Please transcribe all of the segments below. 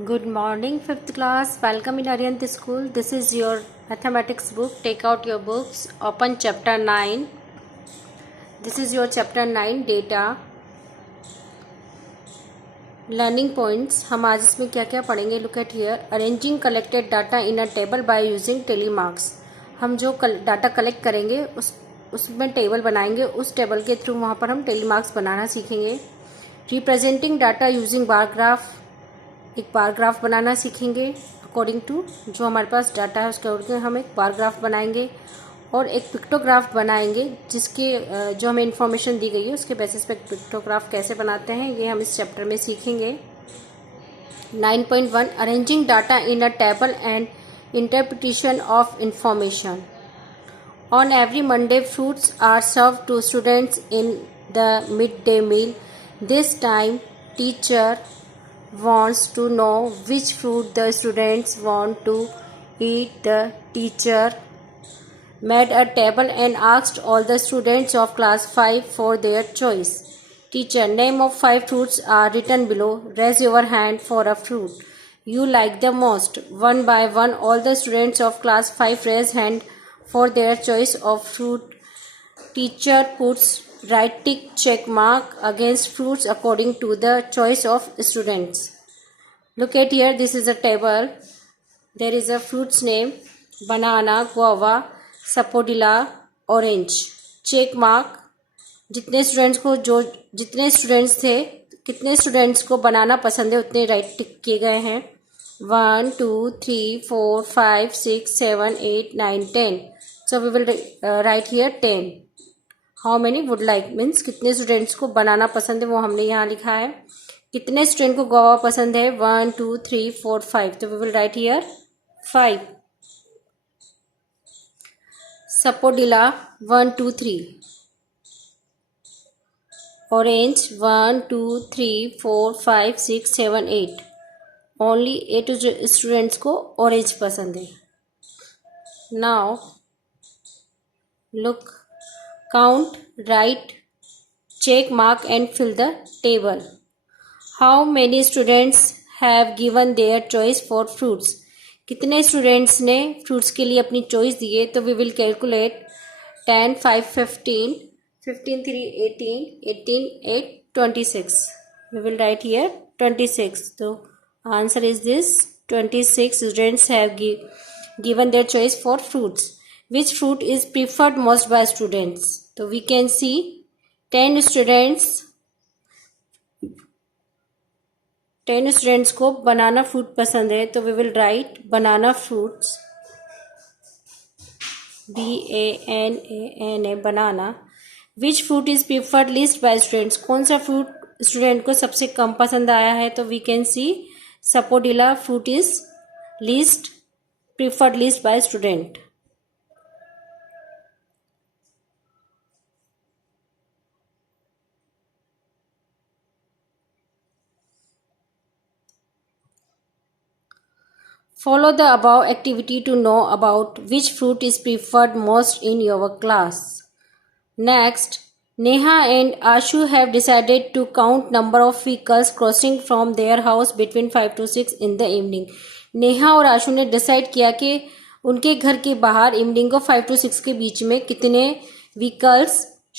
Good morning, 5th class. Welcome in Arihant School. This is your mathematics book. Take out your books. Open chapter 9. This is your chapter 9 data. Learning points. हम आज इसमें क्या क्या पढ़ेंगे? Look at here. Arranging collected data in a table by using tally marks. हम जो data collect करेंगे उसमें टेबल बनाएंगे. उस टेबल के थ्रू वहाँ पर हम टेली मार्क्स बनाना सीखेंगे. Representing data using bar graph. एक बार ग्राफ बनाना सीखेंगे. अकॉर्डिंग टू जो हमारे पास डाटा है उसके अकॉर्डिंग हम एक बार ग्राफ बनाएंगे और एक पिक्टोग्राफ बनाएंगे जिसके जो हमें इन्फॉर्मेशन दी गई है उसके बेसिस पे पिक्टोग्राफ कैसे बनाते हैं ये हम इस चैप्टर में सीखेंगे. 9.1 arranging data in a table and interpretation of information. On every Monday fruits are serve to students in the mid day meal. This time teacher wants to know which fruit the students want to eat. The teacher made a table and asked all the students of class 5 for their choice. Teacher, name of 5 fruits are written below. Raise your hand for a fruit you like the most. One by one all the students of class 5 raise hand for their choice of fruit. Teacher puts right tick check mark against fruits according to the choice of students. Look at here, this is a table. There is a fruits name banana, guava, sapodilla, orange. Check mark. जितने students थे कितने students को बनाना पसंद है उतने right टिक किए गए हैं. 1 2 3 4 5 6 7 8 9 10. So we will write here 10. How many would like means कितने स्टूडेंट्स को बनाना पसंद है वो हमने यहाँ लिखा है. कितने स्टूडेंट को गोवा पसंद है 1 2 3 4 5. तो we will write here 5. Sapodilla 1 2 3. Orange 1 2 3 4 5 6 7 8. Only 8 students को ऑरेंज पसंद है. Now look, count, write, check mark and fill the table. How many students have given their choice for fruits? कितने स्टूडेंट्स ने फ्रूट्स के लिए अपनी चॉइस दी है. तो we will calculate 10 5 15 15 3 18 18 8 26. We will write here 26. तो answer is this 26 students have given their choice for fruits. Which fruit is preferred most by students? So we can see 10 students को banana fruit पसंद है. तो we will write banana fruits. BANANA banana. Which fruit is preferred least by students? कौन सा fruit student को सबसे कम पसंद आया है. तो we can see sapodilla fruit is preferred least by student. Follow the above activity to know about which fruit is preferred most in your class. Next, Neha and Ashu have decided to count number of vehicles crossing from their house between 5 to 6 in the evening. Neha और आशु ने decide किया कि उनके घर के बाहर evening को 5 to 6 के बीच में कितने व्हीकल्स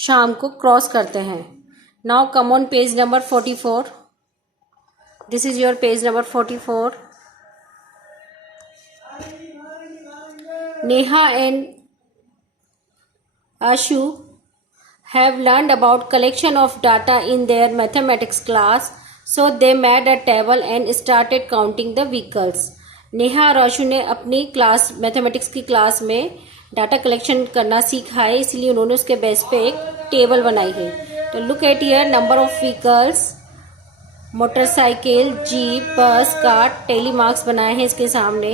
शाम को क्रॉस करते हैं. Now come on page number 44. This is your page number 44. Neha and Ashu have learned about collection of data in their mathematics class, so they made a table and started counting the vehicles. Neha और आशु ने अपनी class mathematics की class में data collection करना सीखा है, इसलिए उन्होंने उसके बेस पे एक टेबल बनाई है. तो look at here, number of vehicles, motorcycle, jeep, बस, कार, टेली मार्क्स बनाए हैं इसके सामने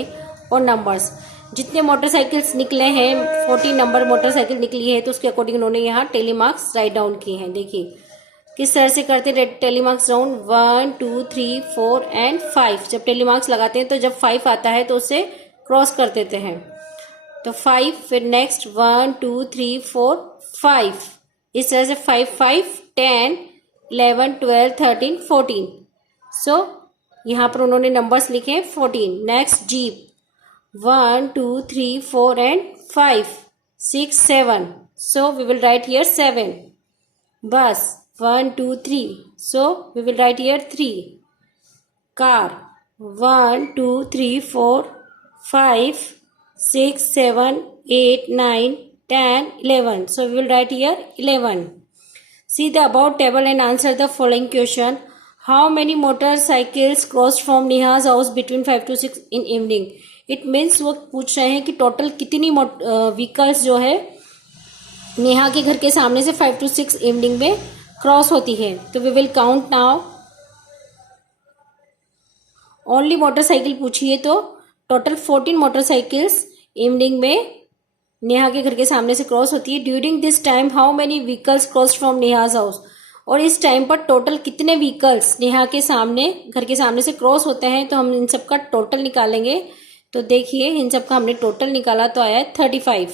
और नंबर्स. जितने मोटरसाइकिल्स निकले हैं 40 नंबर मोटरसाइकिल निकली है तो उसके अकॉर्डिंग उन्होंने यहाँ टेली मार्क्स राइट डाउन किए हैं. देखिए किस तरह से करते हैं टेली मार्क्स डाउन. 1 2 3 4 एंड 5. जब टेली मार्क्स लगाते हैं तो जब 5 आता है तो उसे क्रॉस कर देते हैं. तो 5, फिर नेक्स्ट 1 2 3 4 5. इस तरह से 5 5 10 11 12 13 14. सो यहाँ पर उन्होंने नंबर्स लिखे हैं 14. Next jeep 1 2 3 4 and 5 6 7. So we will write here 7. Bus 1 2 3. So we will write here 3. Car 1 2 3 4 5 6 7 8 9 10 11. So we will write here 11. See the above table and answer the following question. How many motorcycles crossed from Neha's house between 5 to 6 in evening? It means वो पूछ रहे हैं कि total कितनी vehicles जो है नेहा के घर के सामने से 5 to 6 इवनिंग में क्रॉस होती है. तो we will count now. Only motorcycle पूछिए तो टोटल 14 मोटरसाइकिल्स इवनिंग में नेहा के घर के सामने से क्रॉस होती है. During this time how many vehicles cross from Neha's house. और इस टाइम पर टोटल कितने व्हीकल्स नेहा के सामने घर के सामने से क्रॉस होते हैं. तो हम इन सब का टोटल निकालेंगे. तो देखिए इन सब का हमने टोटल निकाला तो आया है 35.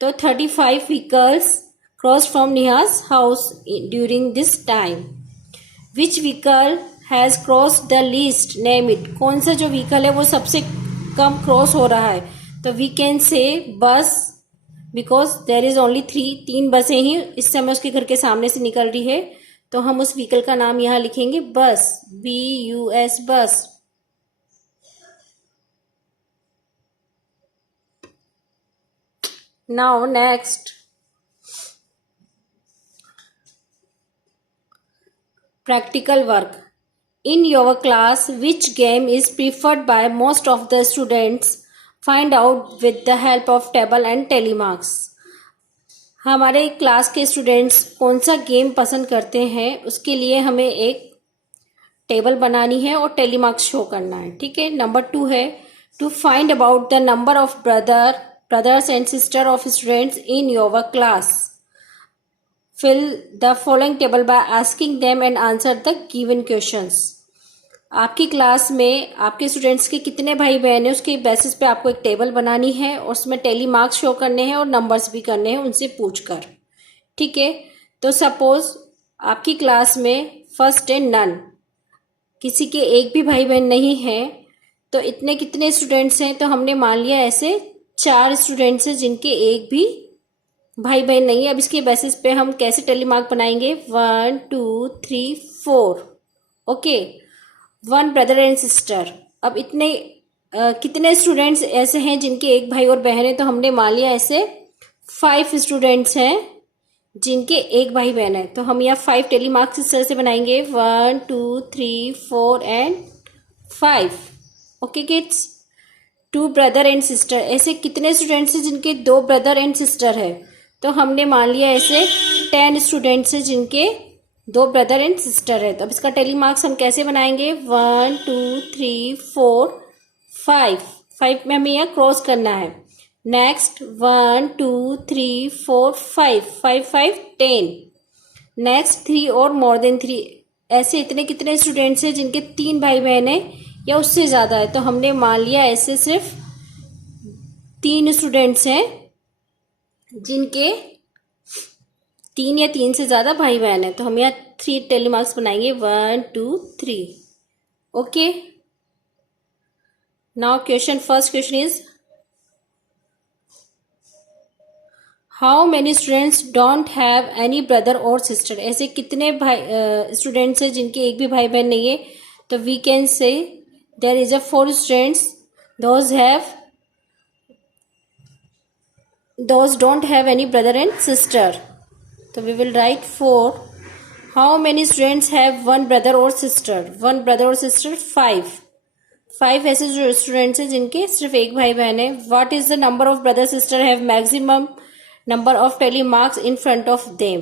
तो 35 vehicles cross from Neha's house during this time. Which vehicle has cross the least, name it. कौन सा जो व्हीकल है वो सबसे कम क्रॉस हो रहा है. तो वी कैन से बस, बिकॉज देर इज ओनली 3 बसें ही इस समय उसके घर के सामने से निकल रही है. तो हम उस व्हीकल का नाम यहाँ लिखेंगे बस, BUS बस. Now next practical work. In your class, which game is preferred by most of the students? Find out with the help of table and telemarks. हमारे क्लास के स्टूडेंट्स कौन सा गेम पसंद करते हैं उसके लिए हमें एक टेबल बनानी है और टेलीमार्क्स शो करना है. ठीक है. नंबर 2 है to find about the number of brothers and sister of students in your class. Fill the following table by asking them and answer the given questions. आपकी क्लास में आपके स्टूडेंट्स के कितने भाई बहन हैं उसके बेसिस पे आपको एक टेबल बनानी है और उसमें टेली मार्क्स शो करने हैं और नंबर्स भी करने हैं उनसे पूछकर. ठीक है. तो सपोज आपकी क्लास में फर्स्ट है नन, किसी के एक भी भाई बहन नहीं है. तो इतने कितने स्टूडेंट्स हैं. तो हमने मान लिया ऐसे 4 स्टूडेंट्स हैं जिनके एक भी भाई बहन नहीं है. अब इसके बेसिस पे हम कैसे टेलीमार्क बनाएंगे. 1 2 3 4. ओके. 1 brother and sister. अब इतने कितने स्टूडेंट्स ऐसे हैं जिनके एक भाई और बहन है. तो हमने मान लिया ऐसे 5 स्टूडेंट्स हैं जिनके एक भाई बहन है. तो हम यहाँ 5 टेलीमार्क्स इस तरह से बनाएंगे 1 2 3 4 and 5. Okay kids. 2 brother and sister. ऐसे कितने स्टूडेंट्स हैं जिनके 2 ब्रदर एंड सिस्टर है. तो हमने मान लिया ऐसे 10 स्टूडेंट्स हैं जिनके 2 ब्रदर एंड सिस्टर है. तो अब इसका टेलीमार्क्स हम कैसे बनाएंगे. 1 2 3 4 5. 5 में हमें यहाँ क्रॉस करना है. नेक्स्ट 1 2 3 4 5. 5 5 10. नेक्स्ट 3 और मोर देन 3. ऐसे इतने कितने स्टूडेंट्स हैं जिनके 3 भाई बहन है या उससे ज़्यादा है. तो हमने मान लिया ऐसे सिर्फ 3 स्टूडेंट्स हैं जिनके 3 या 3 से ज़्यादा भाई बहन है. तो हम यहाँ 3 टेलीमार्क्स बनाएंगे 1 2 3. Okay. Now question, first question is how many students don't have any brother और सिस्टर. ऐसे कितने भाई स्टूडेंट्स हैं जिनके एक भी भाई बहन नहीं है. तो we can say there is a 4 students those don't have any brother and sister. So we will write 4. How many students have 1 brother or sister? 1 brother or sister 5. 5 ऐसे स्टूडेंट्स हैं जिनके सिर्फ एक भाई बहन है. What is the number of brother sister have maximum number of telemarks in front of them?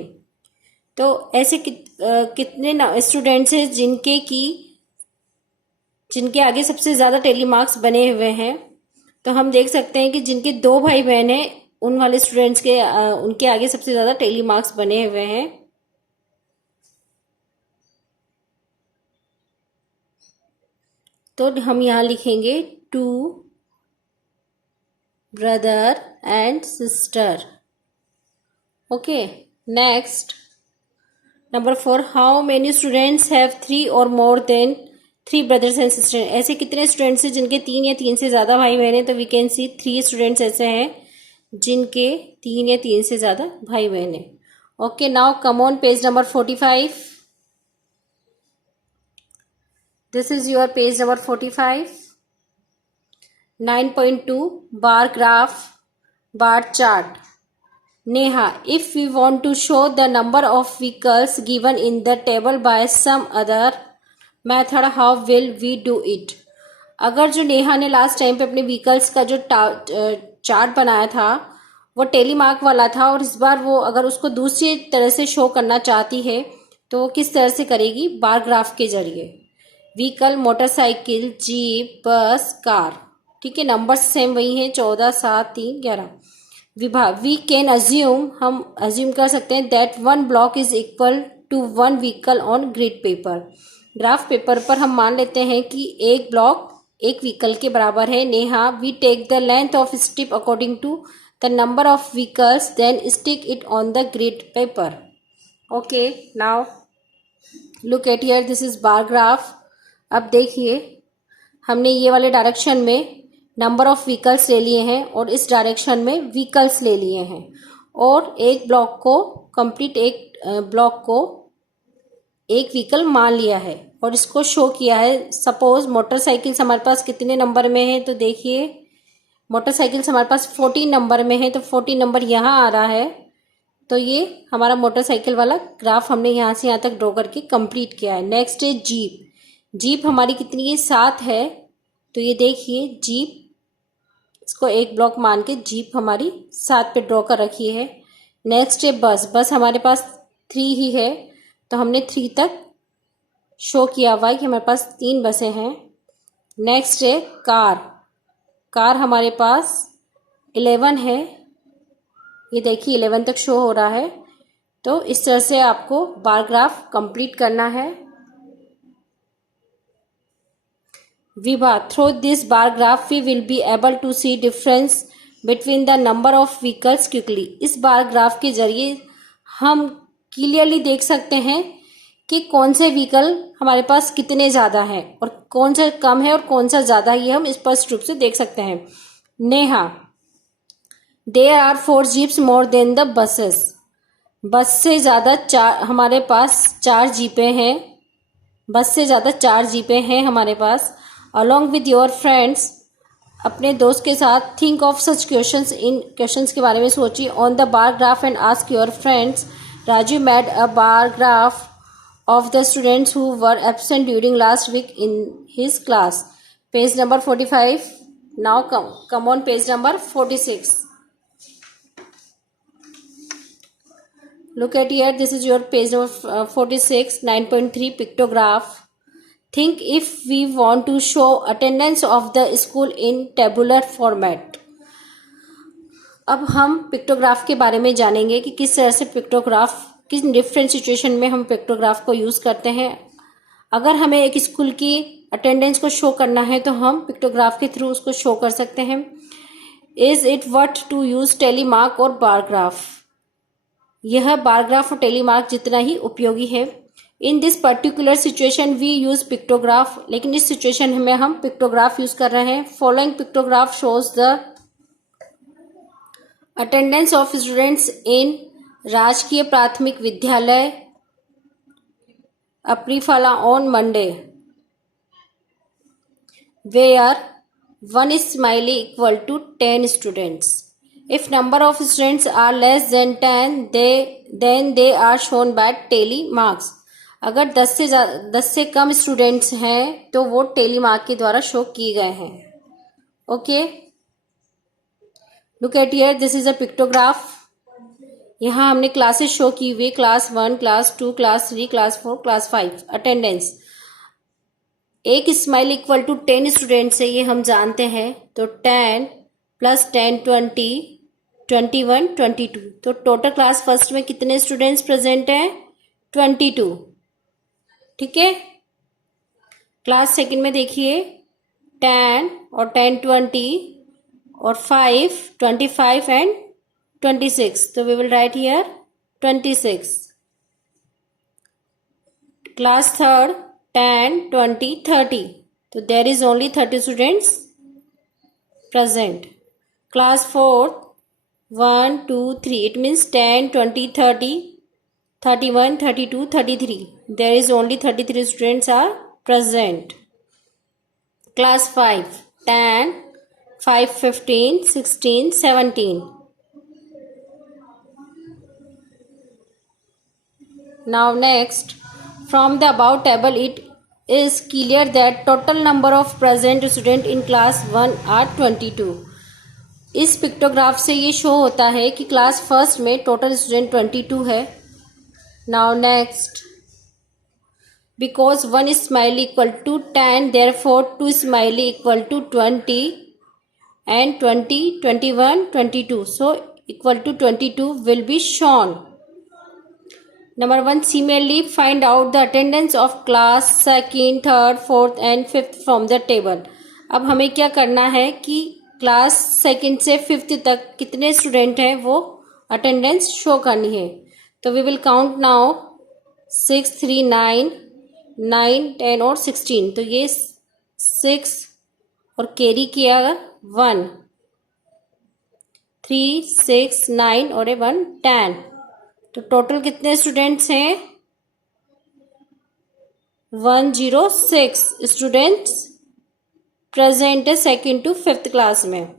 तो ऐसे कितने स्टूडेंट्स हैं जिनके आगे सबसे ज़्यादा टेलीमार्क्स बने हुए हैं. तो हम देख सकते हैं कि जिनके 2 भाई बहन हैं उन वाले स्टूडेंट्स के उनके आगे सबसे ज़्यादा टेलीमार्क्स बने हुए हैं. तो हम यहाँ लिखेंगे 2 brother and sister. Okay. Next number 4. How many students have 3 और more than 3 brothers and sisters. ऐसे कितने स्टूडेंट्स हैं जिनके 3 या 3 से ज़्यादा भाई बहन हैं? तो वी कैन सी 3 स्टूडेंट्स ऐसे हैं जिनके 3 या 3 से ज़्यादा भाई बहन हैं. Okay, now come on page number 45. This is your page number 45. 9.2 bar graph, bar chart. Neha, if we want to show the number of vehicles given in the table by some other method, how will we do it? अगर जो नेहा ने last time पे अपने vehicles का जो chart बनाया था वो टेली मार्क वाला था, और इस बार वो अगर उसको दूसरी तरह से शो करना चाहती है तो वो किस तरह से करेगी? बार ग्राफ के जरिए. व्हीकल, मोटरसाइकिल, जीप, बस, कार. ठीक है, नंबर सेम वही है, 14, 7, 3, 11. विभाग, वी कैन अज्यूम, हम अज्यूम कर सकते हैं that 1 block is equal to 1 vehicle on grid paper. Graph paper पर हम मान लेते हैं कि एक ब्लॉक एक व्हीकल के बराबर है. Neha, we take the length of strip according to the number of vehicles, then stick it on the grid paper. Okay, now look at here, this is bar graph. अब देखिए, हमने ये वाले डायरेक्शन में नंबर ऑफ व्हीकल्स ले लिए हैं और इस डायरेक्शन में व्हीकल्स ले लिए हैं, और एक ब्लॉक को कंप्लीट, एक ब्लॉक को एक व्हीकल मान लिया है और इसको शो किया है. सपोज मोटरसाइकिल हमारे पास कितने नंबर में है? तो देखिए, मोटरसाइकिल हमारे पास 14 नंबर में है, तो 14 नंबर यहाँ आ रहा है. तो ये हमारा मोटरसाइकिल वाला ग्राफ हमने यहाँ से यहाँ तक ड्रॉ करके कंप्लीट किया है. नेक्स्ट है जीप. जीप हमारी कितनी है? 7 है. तो ये देखिए, जीप, इसको एक ब्लॉक मान के जीप हमारी 7 पे ड्रॉ कर रखी है. नेक्स्ट है बस. बस हमारे पास 3 ही है, तो हमने 3 तक शो किया हुआ है कि हमारे पास 3 बसें हैं. नेक्स्ट है कार. कार हमारे पास 11 है, ये देखिए 11 तक शो हो रहा है. तो इस तरह से आपको बार ग्राफ कंप्लीट करना है. Viva, through this bar graph we will be able to see difference between the number of vehicles quickly. इस बार ग्राफ के जरिए हम क्लियरली देख सकते हैं कि कौन से व्हीकल हमारे पास कितने ज़्यादा हैं और कौन सा कम है और कौन सा ज़्यादा है, ये हम स्पष्ट रूप से देख सकते हैं. Neha, there are 4 jeeps more than the buses. Bus से ज़्यादा हमारे पास 4 जीपें हैं. बस से ज़्यादा 4 जीपें हैं हमारे पास. अलॉन्ग विद योर फ्रेंड्स, अपने दोस्त के साथ थिंक ऑफ सच क्वेश्चंस, इन क्वेश्चंस के बारे में सोचिए. On the bar graph and ask your friends. Raju made a bar graph of the students who were absent during last week in his class. Page number 45. Now come on page number 46. Look at here, this is your page number 46, 9.3 pictograph. Think if we want to show attendance of the school in tabular format. अब हम pictograph के बारे में जानेंगे कि किस तरह से पिक्टोग्राफ, किस डिफरेंट सिचुएशन में हम पिक्टोग्राफ को यूज़ करते हैं. अगर हमें एक स्कूल की अटेंडेंस को शो करना है तो हम पिक्टोग्राफ के थ्रू उसको शो कर सकते हैं. Is it worth to use tally mark और बार ग्राफ? यह बार ग्राफ और टेलीमार्क जितना ही उपयोगी है. In this particular situation we use pictograph, लेकिन इस सिचुएशन में हम पिक्टोग्राफ यूज कर रहे हैं. Following pictograph shows the attendance of students in राजकीय प्राथमिक विद्यालय Aparifala on Monday, where 1 smiley equal to 10 students. If number of students are less than 10, then they are shown by tally marks. अगर 10 से कम students हैं तो वो टेली मार्क के द्वारा शो किए गए हैं. Okay, look at here, this is a pictograph. यहाँ हमने क्लासेस शो की हुई, class 1, class 2, class 3, class 4, class 5. Attendance, एक स्माइल इक्वल टू 10 स्टूडेंट्स है, ये हम जानते हैं. तो 10 + 10 20, 21, 22. तो टोटल क्लास फर्स्ट में कितने स्टूडेंट्स प्रेजेंट हैं? 22. ठीक है. क्लास सेकंड में देखिए 10 और 10 20 और 5 25 एंड 26. तो we will write here 26. Class third 10, 20, 30. So there is only 30 students present. Class 4th, 1, 2, 3. It means 10, 20, 30, 31, 32, 33. There is only 33 students are present. Class 5, 10, 5, 15, 16, 17. Now next, from the above table it is clear that total number of present student in class 1 are 22. इस pictograph से ये show होता है कि class first में total student 22 है. Now next, because 1 smiley equal to 10 therefore 2 smiley equal to 20 and 20, 21, 22. So equal to 22 will be shown. Number 1, similarly find out the attendance of class 2nd, 3rd, 4th and 5th from the table. अब हमें क्या करना है कि class 2nd से 5th तक कितने student हैं वो अटेंडेंस शो करनी है. तो वी विल काउंट नाउ 6, 3, 9, 9, 10 और 16. तो ये 6 और कैरी किया 1, 3, 6, 9 और 1, 10. तो टोटल कितने स्टूडेंट्स हैं? 106 स्टूडेंट्स प्रेजेंट है 2nd to 5th क्लास में.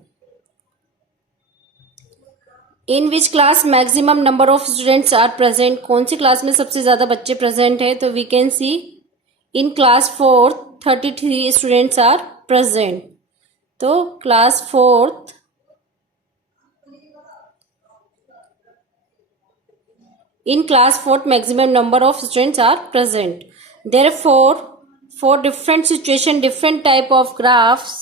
In which class maximum number of students are present. कौन सी क्लास में सबसे ज्यादा बच्चे प्रेजेंट है? तो we can see in class 4th 33 students are present. तो class 4th in class 4th maximum number of students are present. Therefore, for different situation, different type of graphs,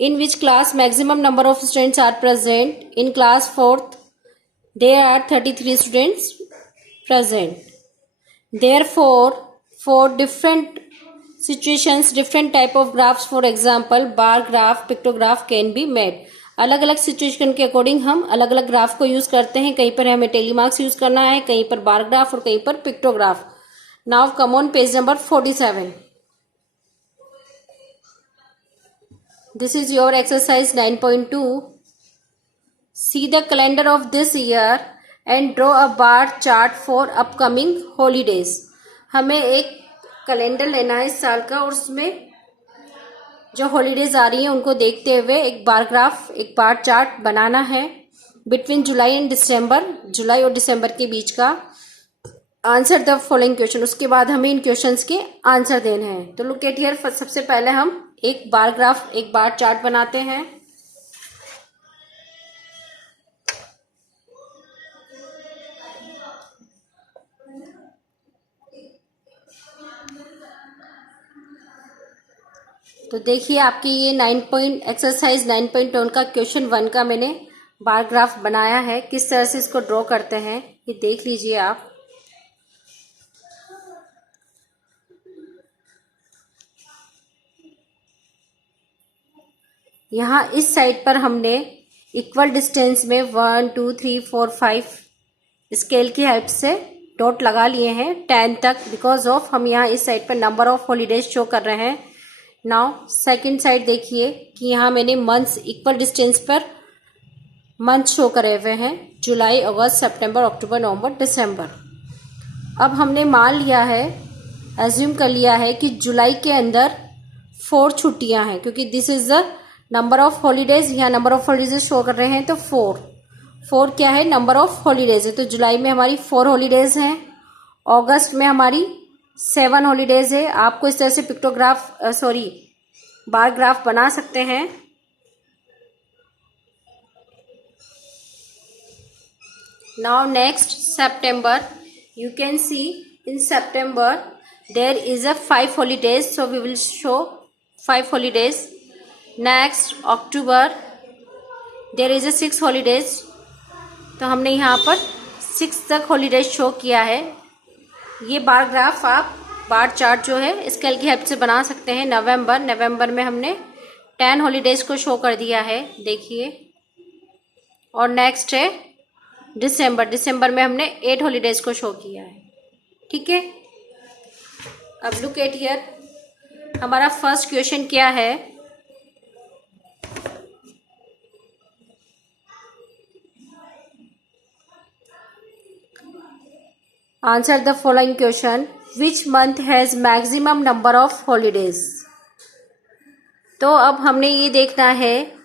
in which class maximum number of students are present. In class 4th, there are 33 students present. Therefore, for different situations, different type of graphs, for example, bar graph, pictograph can be made. अलग अलग situation के according हम अलग अलग graph को use करते हैं. कहीं पर हमें टेलीमार्क्स यूज करना है, कहीं पर बार ग्राफ और कहीं पर pictograph. Now come on page number 47. This is your exercise 9.2. See the calendar of this year and draw a bar chart for upcoming holidays. हमें एक कैलेंडर लेना है इस साल का और उसमें जो हॉलीडेज आ रही हैं उनको देखते हुए एक बार ग्राफ, एक बार चार्ट बनाना है बिटवीन जुलाई एंड दिसंबर, जुलाई और दिसंबर के बीच का. Answer the following question. उसके बाद हमें इन क्वेश्चंस के आंसर देने हैं. तो लुक एट हियर. सबसे पहले हम एक बार ग्राफ, एक बार चार्ट बनाते हैं. तो देखिए आपकी ये एक्सरसाइज 9.1 का क्वेश्चन 1 का मैंने बार ग्राफ बनाया है. किस तरह से इसको ड्रॉ करते हैं ये देख लीजिए आप. यहाँ इस साइड पर हमने इक्वल डिस्टेंस में 1, 2, 3, 4, 5 स्केल की हेल्प से डॉट लगा लिए हैं 10 तक. बिकॉज ऑफ हम यहाँ इस साइड पर नंबर ऑफ हॉलीडेज शो कर रहे हैं. नाउ सेकंड साइड देखिए कि यहाँ मैंने months equal distance per month show करे हुए हैं. जुलाई, अगस्त, सितंबर, अक्टूबर, नवंबर, दिसंबर. अब हमने मान लिया है, एज्यूम कर लिया है कि जुलाई के अंदर 4 छुट्टियां हैं क्योंकि this is the number of holidays. यहाँ नंबर ऑफ हॉलीडेज शो कर रहे हैं तो 4 क्या है? नंबर ऑफ हॉलीडेज है. तो जुलाई में हमारी 4 हॉलीडेज हैं. अगस्त में हमारी 7 हॉलीडेज है. आपको इस तरह से पिक्टोग्राफ बार ग्राफ बना सकते हैं. Now next September. You can see in September there is a 5 holidays, so we will show 5 holidays. Next October there is a 6 holidays, तो हमने यहाँ पर 6 तक हॉलीडेज शो किया है. ये बार ग्राफ आप बार चार्ट जो है स्केल की हेल्प से बना सकते हैं. नवंबर में हमने 10 हॉलीडेज को शो कर दिया है, देखिए. और नेक्स्ट है दिसंबर में हमने 8 हॉलीडेज को शो किया है. ठीक है. अब लुक एट हियर, हमारा फर्स्ट क्वेश्चन क्या है? Answer the following question, which month has maximum number of holidays. तो अब हमने ये देखना है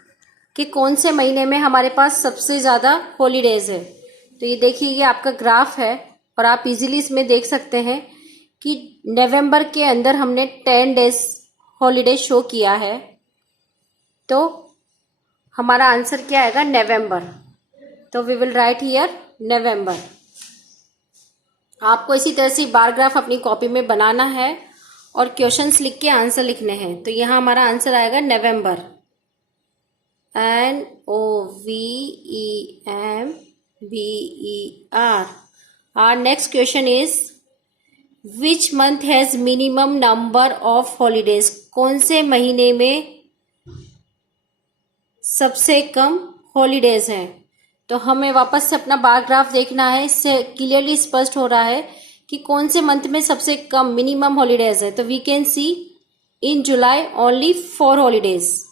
कि कौन से महीने में हमारे पास सबसे ज़्यादा हॉलीडेज है। तो ये देखिए, ये आपका ग्राफ है और आप इजीली इसमें देख सकते हैं कि नवंबर के अंदर हमने 10 डेज हॉलीडे शो किया है। तो हमारा आंसर क्या आएगा? नवंबर। तो वी विल राइट हियर नवंबर। आपको इसी तरह से बार ग्राफ अपनी कॉपी में बनाना है और क्वेश्चंस लिख के आंसर लिखने हैं। तो यहाँ हमारा आंसर आएगा नवंबर, NOVEMBER। Our next question is, which month has minimum number of holidays? कौन से महीने में सबसे कम हॉलीडेज हैं? तो हमें वापस से अपना बार ग्राफ देखना है। इससे क्लियरली स्पष्ट हो रहा है कि कौन से मंथ में सबसे कम मिनिमम हॉलीडेज है। तो we can see in July only 4 holidays.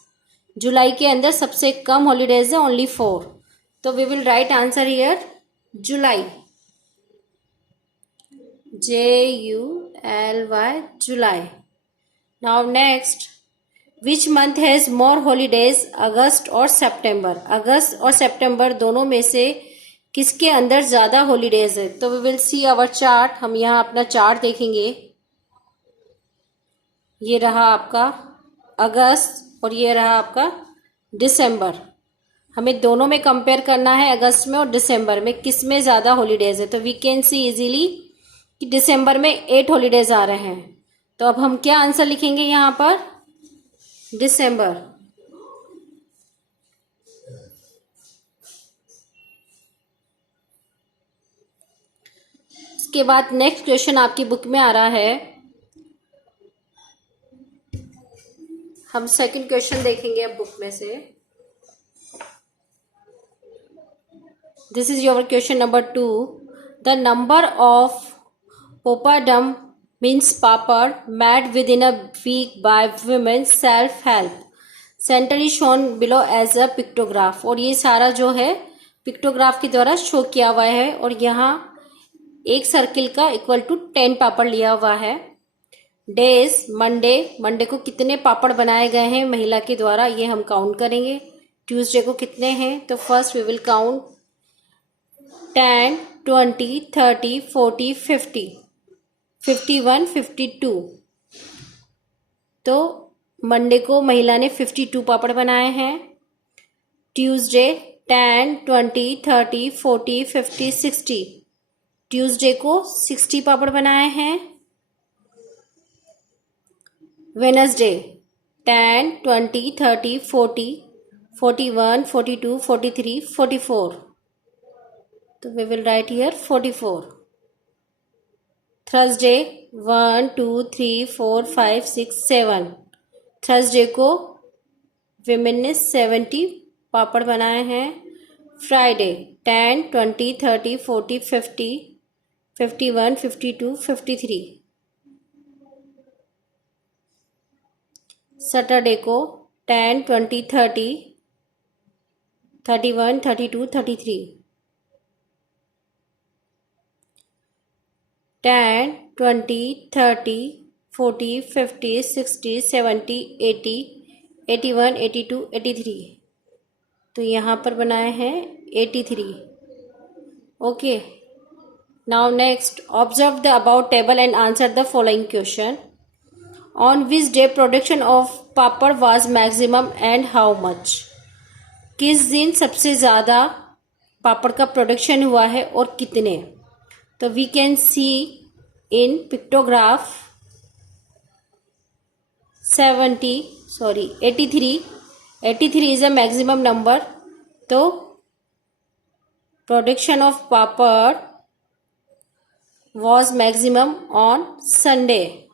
जुलाई के अंदर सबसे कम हॉलीडेज है, ओनली 4। तो we will write answer here July, JULY, July. Now next, which month has more holidays, August और सितंबर? अगस्त और सितंबर दोनों में से किसके अंदर ज्यादा हॉलीडेज है? तो we will see our chart. हम यहाँ अपना चार्ट देखेंगे। ये रहा आपका अगस्त और ये रहा आपका दिसंबर। हमें दोनों में कंपेयर करना है, अगस्त में और दिसंबर में किस में ज्यादा हॉलीडेज है। तो वी कैन सी इजीली कि दिसंबर में 8 हॉलीडेज आ रहे हैं। तो अब हम क्या आंसर लिखेंगे यहाँ पर? दिसंबर। इसके बाद नेक्स्ट क्वेश्चन आपकी बुक में आ रहा है। हम सेकंड क्वेश्चन देखेंगे अब बुक में से। This is your question number 2। The number of poppadom means papad made within a week by women self help center is shown below as a pictograph. और ये सारा जो है पिक्टोग्राफ के द्वारा शो किया हुआ है और यहाँ एक सर्किल का इक्वल टू 10 पापड़ लिया हुआ है। डेज, मंडे, मंडे को कितने पापड़ बनाए गए हैं महिला के द्वारा ये हम काउंट करेंगे। ट्यूसडे को कितने हैं? तो फर्स्ट वी विल काउंट 10, 20, 30, 40, 50, 51, 52। तो मंडे को महिला ने 52 पापड़ बनाए हैं। ट्यूसडे 10, 20, 30, 40, 50, 60। ट्यूसडे को 60 पापड़ बनाए हैं। वेनसडे 10, 20, 30, 40, 41, 42, 43, 44। तो we will write here 44। Thursday 1, 2, 3, 4, 5, 6, 7। Thursday को विमेन ने 70 पापड़ बनाए हैं। फ्राइडे 10, 20, 30, 40, 50, 51, 52, 53। सैटरडे को 10, 20, 30, 31, 32, 33। 10, 20, 30, 40, 50, 60, 70, 80, 81, 82, 83। तो यहाँ पर बनाए हैं 83। Okay, now next, observe the about table and answer the following question. On which day production of papad was maximum and how much? किस दिन सबसे ज़्यादा पापड़ का प्रोडक्शन हुआ है और कितने? तो we can see in pictograph 83 is a maximum number. तो production of papad was maximum on Sunday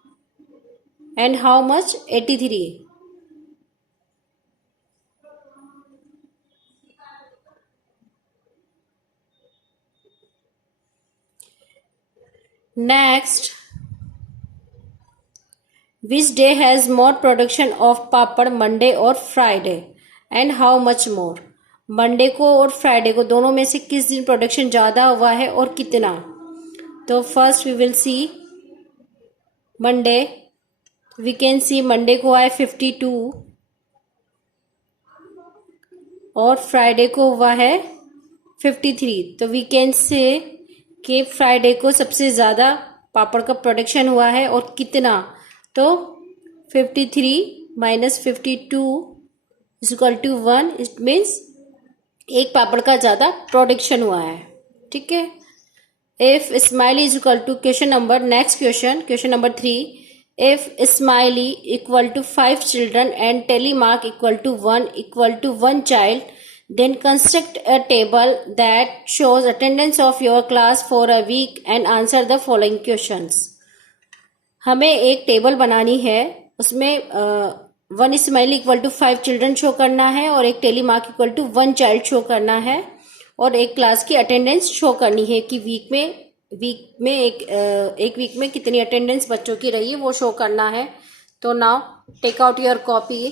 and how much? 83. Next, Which day has more production of papad, Monday और Friday? And how much more? Monday को और Friday को दोनों में से किस दिन प्रोडक्शन ज़्यादा हुआ है और कितना? तो first we will see Monday. We can see Monday को हुआ है 52 और फ्राइडे को हुआ है 53. तो वी कैन से कि फ्राइडे को सबसे ज़्यादा पापड़ का प्रोडक्शन हुआ है और कितना? तो 53 minus 52 is equal to 1. It means एक पापड़ का ज़्यादा प्रोडक्शन हुआ है. ठीक है. If smiley is equal to question number next question number 3. If smiley equal to 5 children and tally mark equal to 1 child, then construct a table that shows attendance of your class for a week and answer the following questions. हमें एक table बनानी है. उसमें 1 smiley equal to 5 children show करना है और एक tally mark equal to 1 child show करना है और एक क्लास की अटेंडेंस शो करनी है कि वीक में एक वीक में कितनी अटेंडेंस बच्चों की रही है वो शो करना है. तो now take out your copy.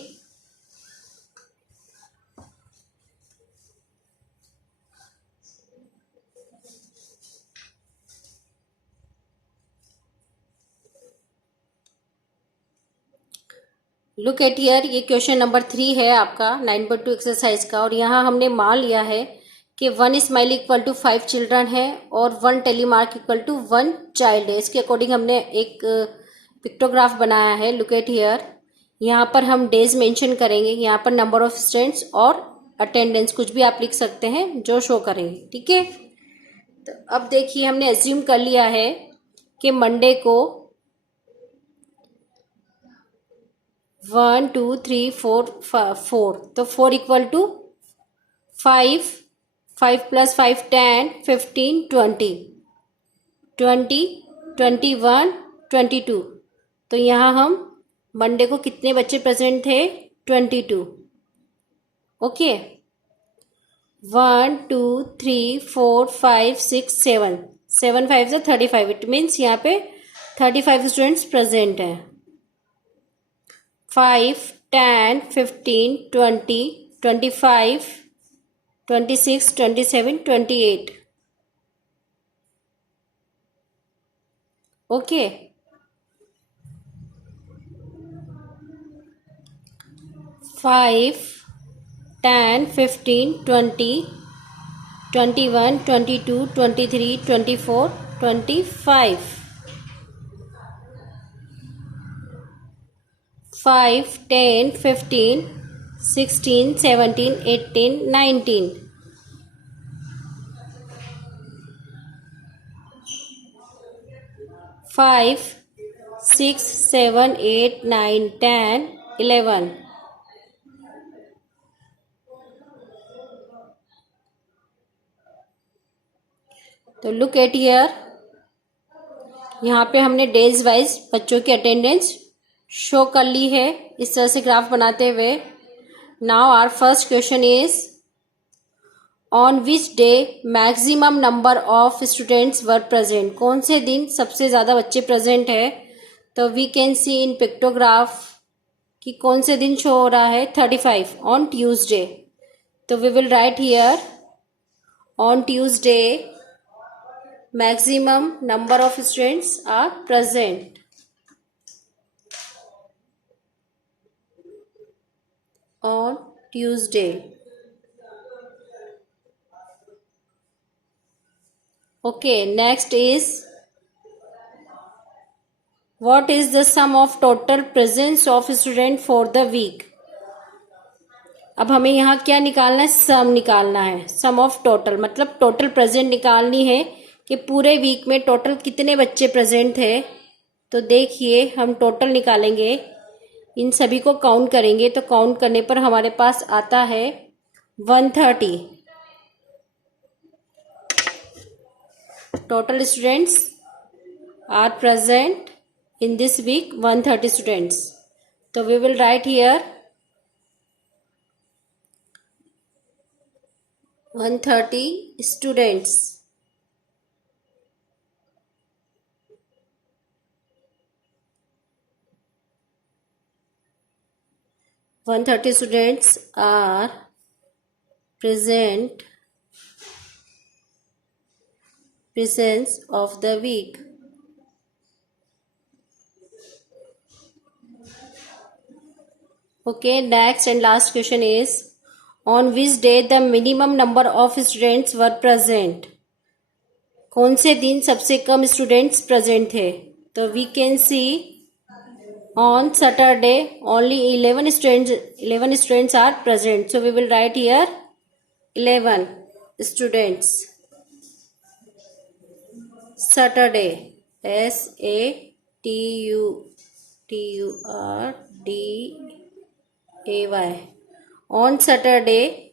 Look at here. ये क्वेश्चन नंबर 3 है आपका 9.2 एक्सरसाइज का और यहाँ हमने मान लिया है कि 1 स्माइली इक्वल टू 5 चिल्ड्रन है और 1 टेलीमार्क इक्वल टू 1 चाइल्ड है. इसके अकॉर्डिंग हमने एक पिक्टोग्राफ बनाया है. Look at here. यहाँ पर हम डेज मेंशन करेंगे, यहाँ पर नंबर ऑफ स्टूडेंट्स और अटेंडेंस कुछ भी आप लिख सकते हैं जो शो करेंगे. ठीक है. तो अब देखिए हमने एज्यूम कर लिया है कि मंडे को 1 2 3 4 4. तो 4 इक्वल टू 5 प्लस 5 10 15 20 21 22. तो यहाँ हम मंडे को कितने बच्चे प्रेजेंट थे? 22. ओके. 1 2 3 4 5 6 7 7 5 से 35. इट मीन्स यहाँ पे 35 स्टूडेंट्स प्रेजेंट हैं. 5 10 15 20 25 26 27 28. ओके. 5 10 15 20 21 22 23 24 25. 5 10 15 16 17 18 19. 5 6 7 8 9 10 11. तो लुक एट हियर. यहाँ पे हमने डेज वाइज बच्चों की अटेंडेंस शो कर ली है इस तरह से ग्राफ बनाते हुए. Now our first question is on which day maximum number of students were present. कौन से दिन सबसे ज़्यादा बच्चे प्रेजेंट है? तो we can see in pictograph कि कौन से दिन शो हो रहा है? 35 ऑन ट्यूसडे. तो we will write here on Tuesday maximum number of students are present. On Tuesday. Okay, next is what is the sum of total presence of student for the week. अब हमें यहाँ क्या निकालना है? सम निकालना है. सम of total मतलब total present निकालनी है कि पूरे वीक में टोटल कितने बच्चे प्रेजेंट थे. तो देखिए हम टोटल निकालेंगे, इन सभी को काउंट करेंगे. तो काउंट करने पर हमारे पास आता है 130. Total students are present in this week 130 students. तो we will write here 130 students. 130 students are presence of the week. Okay, next and last question is, on which day the minimum number of students were present? कौन से दिन सबसे कम students present थे? तो we can see on Saturday only 11 students are present, so we will write here 11 students. Saturday, SATURDAY. On Saturday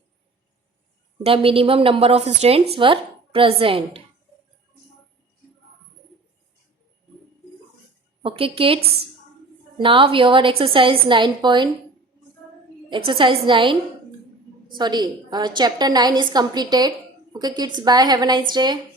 the minimum number of students were present. Okay kids, now your exercise 9 chapter 9 is completed. Okay kids, bye, have a nice day.